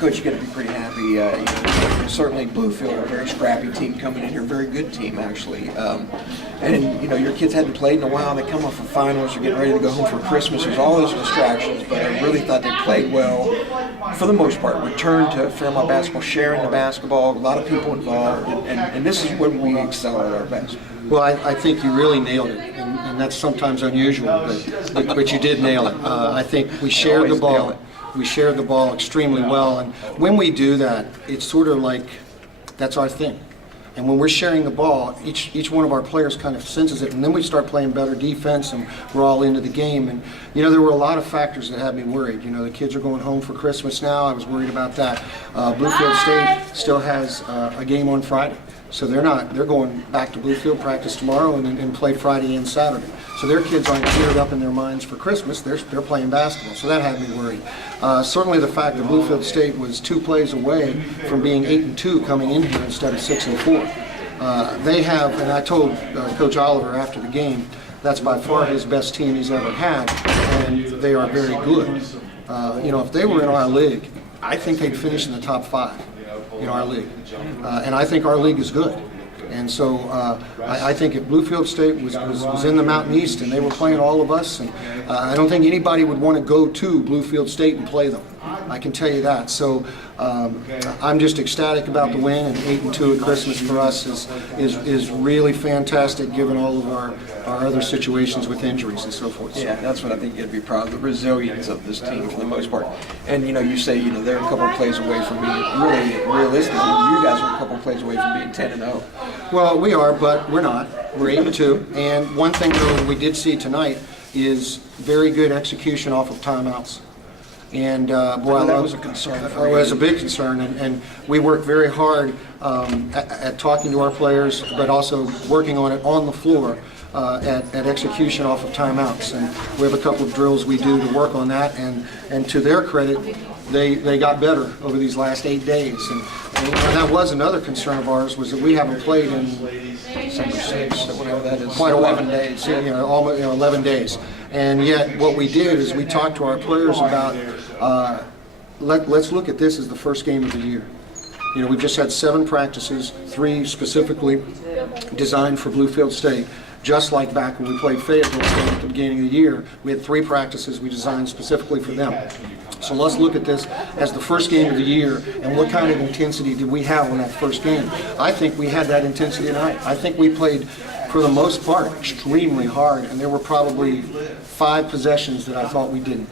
Coach, you got to be pretty happy. You know, certainly Bluefield, a very scrappy team coming in here, very good team actually. And you know, your kids hadn't played in a while. They come off of finals, they're getting ready to go home for Christmas. There's all those distractions, but I really thought they played well for the most part. Returned to Fairmont basketball, sharing the basketball, a lot of people involved, and this is when we excel at our best. Well, I think you really nailed it, and that's sometimes unusual, but you did nail it. I think we shared the ball. We shared the ball extremely well, and when we do that, it's sort of like that's our thing. And when we're sharing the ball, each one of our players kind of senses it, and then we start playing better defense, and we're all into the game. And you know, there were a lot of factors that had me worried. You know, the kids are going home for Christmas now. I was worried about that. Bluefield State still has a game on Friday, so they're going back to Bluefield, practice tomorrow, and play Friday and Saturday. So their kids aren't geared up in their minds for Christmas. They're playing basketball, so that had me worried. Certainly the fact that Bluefield State was 2 plays away from being 8-2 coming in here instead of 6-4. They have, and I told Coach Oliver after the game, that's by far his best team he's ever had, and they are very good. You know, if they were in our league, I think they'd finish in the top 5 in our league, and I think our league is good. And so I think if Bluefield State was in the Mountain East and they were playing all of us, and I don't think anybody would want to go to Bluefield State and play them. I can tell you that. So I'm just ecstatic about the win, and 8-2 at Christmas for us is really fantastic, given all of our other situations with injuries and so forth. Yeah, that's what I think you'd be proud of, the resilience of this team for the most part. And you know, you say they're a couple of plays away from being really realistically, you guys are a couple of plays away from being 10-0. Well, we are, but we're not. We're 8-2, and one thing though that we did see tonight is very good execution off of timeouts. And boy, that was a concern. It was a big concern, and we worked very hard at talking to our players, but also working on it on the floor at execution off of timeouts. And we have a couple of drills we do to work on that, and to their credit, they got better over these last 8 days. And that was another concern of ours, was that we haven't played in December 6th, whatever that is, quite 11 days. Almost 11 days. And yet what we did is we talked to our players about, let's look at this as the first game of the year. You know, we've just had 7 practices, 3 specifically designed for Bluefield State. Just like back when we played Fayetteville State at the beginning of the year, we had 3 practices we designed specifically for them. So let's look at this as the first game of the year, and what kind of intensity did we have on that first game? I think we had that intensity tonight. I think we played, for the most part, extremely hard, and there were probably 5 possessions that I thought we didn't.